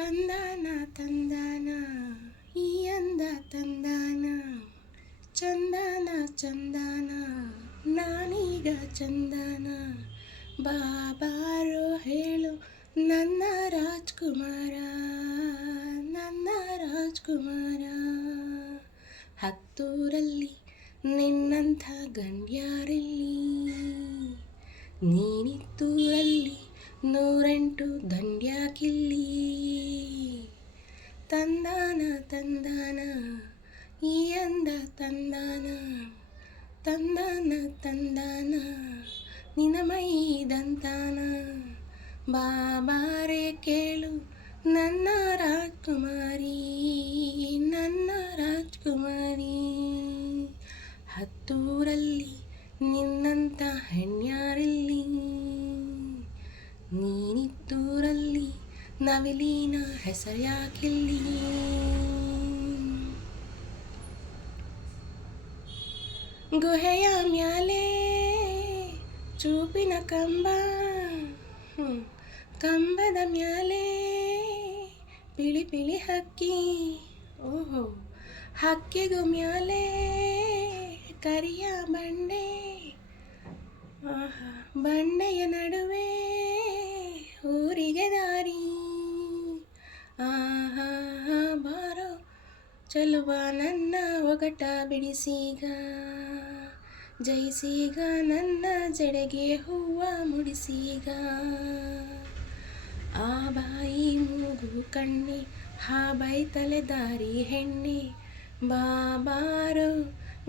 ತಂದಾನ ತಂದಾನ ಈ ಅಂದ ತಂದಾನ ಚಂದಾನ ಚಂದಾನ ನಾನೀಗ ಚಂದಾನ ಬಾಬಾರೋ ಹೇಳು ನನ್ನ ರಾಜ್ಕುಮಾರ ನನ್ನ ರಾಜ್ಕುಮಾರ ಹತ್ತೂರಲ್ಲಿ ನಿನ್ನಂಥ ಗಂಡ್ಯಾರಲ್ಲಿ ನೀನಿತ್ತೂರಲ್ಲಿ ನೂರೆಂಟು ದಂಡ್ಯಾಕಿಲ್ಲಿ ತಂದಾನ ತಂದಾನ ಈ ಅಂದ ತಂದಾನ ತಂದಾನ ತಂದಾನ ನಿನ ಮೈದಂತಾನ ಬಾಬಾರೆ ಕೇಳು ನನ್ನ ರಾಜ್ಕುಮಾರಿ ನನ್ನ ರಾಜ್ಕುಮಾರಿ ಹತ್ತೂರಲ್ಲಿ ನಿನ್ನಂಥ ಹೆಣ್ಯಾರಲ್ಲಿ ನೀನಿತ್ತೂರಲ್ಲಿ ನವಿಲಿನ ಹೆಸರ್ಯಾಕಿಲ್ಲಿ ಗುಹೆಯ ಮ್ಯಾಲೆ ಚೂಪಿನ ಕಂಬ ಕಂಬದ ಮ್ಯಾಲೆ ಪಿಳಿ ಪಿಳಿ ಹಕ್ಕಿ ಓಹೋ ಹಕ್ಕಿಗೂ ಮ್ಯಾಲೆ ಕರಿಯ ಬಂಡೆ ಆಹಾ ಬಂಡೆಯ ನಡುವೆ ಊರಿಗೆ ದಾರಿ ಆಹಾ ಬಾರೋ ಚಲುವ ನನ್ನ ಒಗಟ ಬಿಡಿಸೀಗ ಜಯಿಸೀಗ ನನ್ನ ಜಡೆಗೆ ಹೂವ ಮುಡಿಸೀಗ ಆ ಬಾಯಿ ಮೂಗು ಕಣ್ಣೆ ಹಾ ಬೈತಲೆ ದಾರಿ ಹೆಣ್ಣೆ ಬಾಬಾರೋ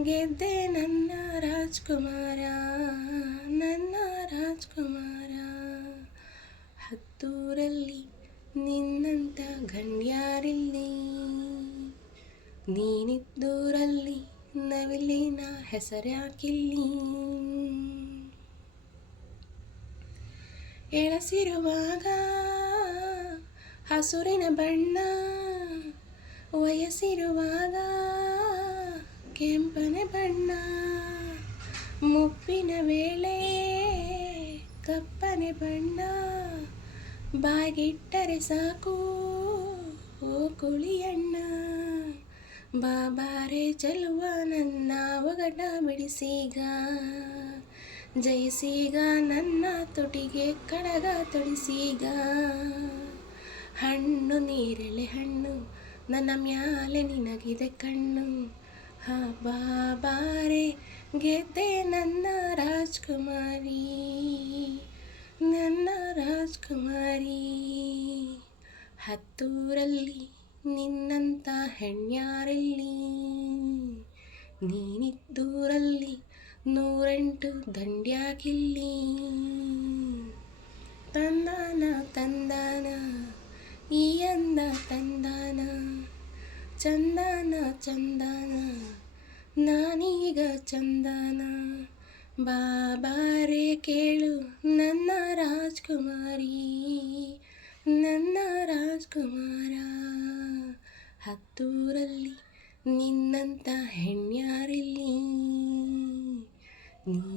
ಗೆದ್ದೆ ನನ್ನ ರಾಜ್ಕುಮಾರ ನನ್ನ ರಾಜ್ಕುಮಾರ ಹತ್ತೂರಲ್ಲಿ ನಿನ್ನಂಥ ಗಂಡ್ಯಾರಿಲ್ಲಿ ನೀನಿದ್ದೂರಲ್ಲಿ ನವಿಲಿನ ಹೆಸರ್ಯಾಕಿಲ್ಲಿ ಎಳಸಿರುವಾಗ ಹಸುರಿನ ಬಣ್ಣ ವಯಸ್ಸಿರುವಾಗ ಕೆಂಪನೆ ಬಣ್ಣ ಮುಪ್ಪಿನ ವೇಳೆ ಕಪ್ಪನೆ ಬಣ್ಣ ಬಾಗಿಟ್ಟರೆ ಸಾಕು ಓ ಕುಳಿಯಣ್ಣ ಬಾಬಾರೆ ಚೆಲುವ ನನ್ನ ಒಗಟ ಬಿಡಿಸೀಗ ಜಯಿಸೀಗ ನನ್ನ ತುಟಿಗೆ ಕಡಗ ತೊಡಿಸೀಗ ಹಣ್ಣು ನೀರೆಳೆ ಹಣ್ಣು ನನ್ನ ಮ್ಯಾಲೆ ನಿನಗಿದೆ ಕಣ್ಣು ಹಾ ಬಾಬಾರೆ ಗೆದ್ದೆ ನನ್ನ ರಾಜ್ಕುಮಾರಿ ನನ್ನ ರಾಜ್ಕುಮಾರಿ ಹತ್ತೂರಲ್ಲಿ ನಿನ್ನಂಥ ಹೆಣ್ಯಾರಲ್ಲಿ ನೀನಿದ್ದೂರಲ್ಲಿ ನೂರೆಂಟು ದಂಡ್ಯಾಕಿಲ್ಲಿ ತಂದಾನ ತಂದಾನ ಈ ಅಂದ ತಂದಾನ ಚಂದಾನ ಚಂದಾನ ನಾನೀಗ ಚಂದಾನ ಬಾಬಾರೆ ಕೇಳು ನನ್ನ ರಾಜ್ಕುಮಾರಿ ನನ್ನ ರಾಜ್ಕುಮಾರ ಹತ್ತೂರಲ್ಲಿ ನಿನ್ನಂಥ ಹೆಣ್ಯಾರಿಲ್ಲಿ ನೀ